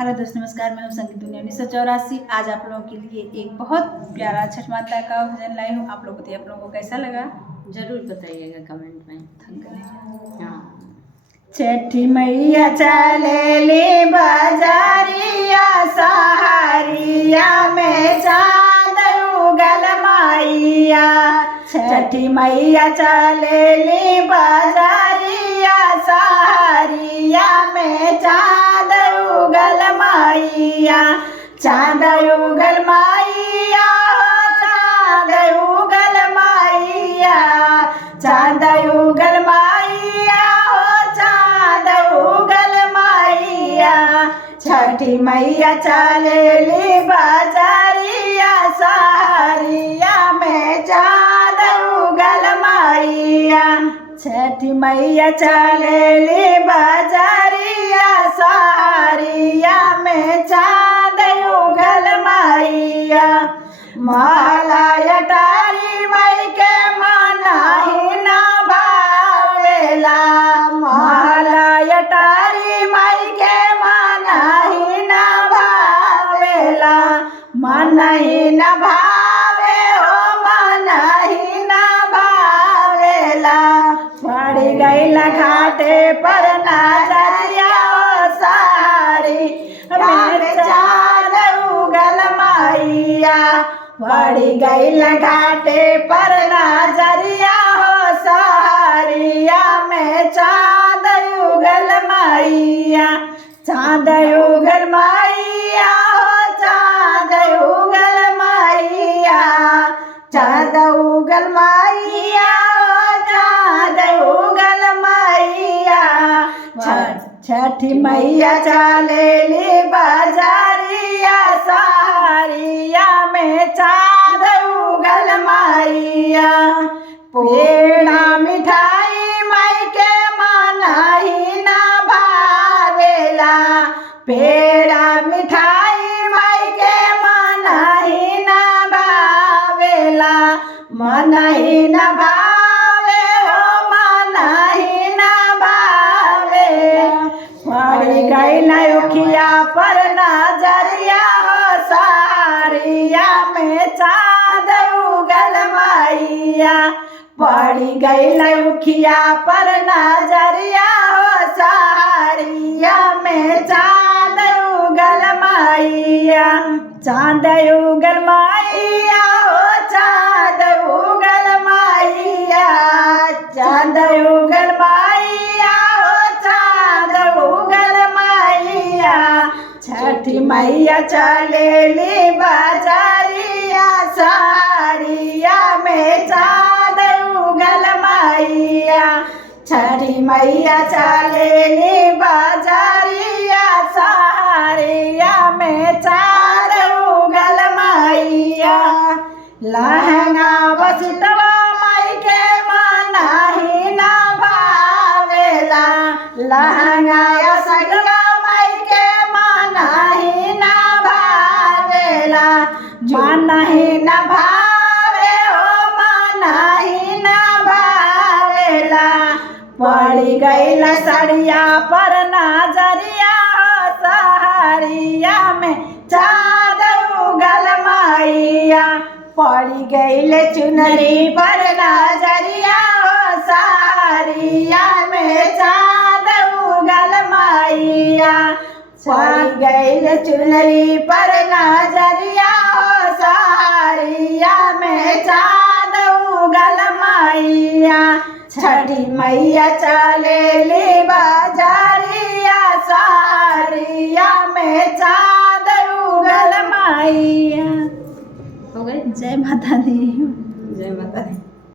Hello दोस्त नमस्कार, मैं हूं संगीत दुनिया 1984। आज आप लोगों के लिए एक बहुत प्यारा छठ माता का भजन लाई हूं। आप लोग बताइए आप लोगों को कैसा लगा, जरूर बताइएगा कमेंट में। हाँ। छठी मैया चलेली बाजारिया सहारिया में चांद उगल माइया। छठी मैया चलेली बाजारिया सहारिया में चांद उगल माइया। चांद उगल माइया हो चांद उगल माइया। चांद उगल माइया हो चांद उगल माइया। छठी मैया चलेली बाजारिया सहारिया में चांद उगल माइया। छठी मैया चलेली बाजारिया सहारिया में चांद उगल माइया। माला अटारी माई के मनाही ना भावेला। माला अटारी माई के मनाही ना भावेला। मनही न भावे हो मनही न भावेला। पड़ी गईला घाटे पर नजरिया साड़ी में चांद उगल माइया। पड़ी गईला घाटे पर नजरिया हो सहारिया में चांद उगल माइया। चांद उगल माइया हो चांद उगल माइया। चांद उगल माइया हो चांद उगल माइया। छठी मैया चलेली बाजारिया सहारिया में चांद उगल माइया। पेड़ा मिठाई माई के मनाही ना भावेला। पेड़ा मिठाई माई के मनाही ना भावेला। मनही न भावे हो मनही न भावे। पड़ी गईला उखिया पर नजरिया हो सहारिया में चांद उगल माइया। पड़ी गईला उखिया पर नजरिया हो सहारिया में चांद उगल माइया। चांद उगल माइया हो चांद उगल माइया। चांद उगल माइया हो चांद उगल माइया। छठी मैया चलेली बाजारिया सहारिया में चांद उगल माइया। छठी मैया चलेली बाजारिया सहारिया में चांद उगल माइया। लहंगा बसटवा माई के मनाही ना भावेला। लहंगा बसटवा माई के मनाही ना भावेला। मनही न भावे हो मनही न भावेला। पड़ी गईला सड़िया पर नजरिया हो सहारिया में चांद उगल माइया। पड़ी गईले चुनरी पर नजरिया हो सहारिया में चांद उगल माइया। पड़ी गईले चुनरी पर नजरिया हो सहारिया में चांद उगल माइया। छठी मैया चलेली बाजारिया सहारिया में चांद उगल माइया। हो गई। जय माता दी। जय माता दी।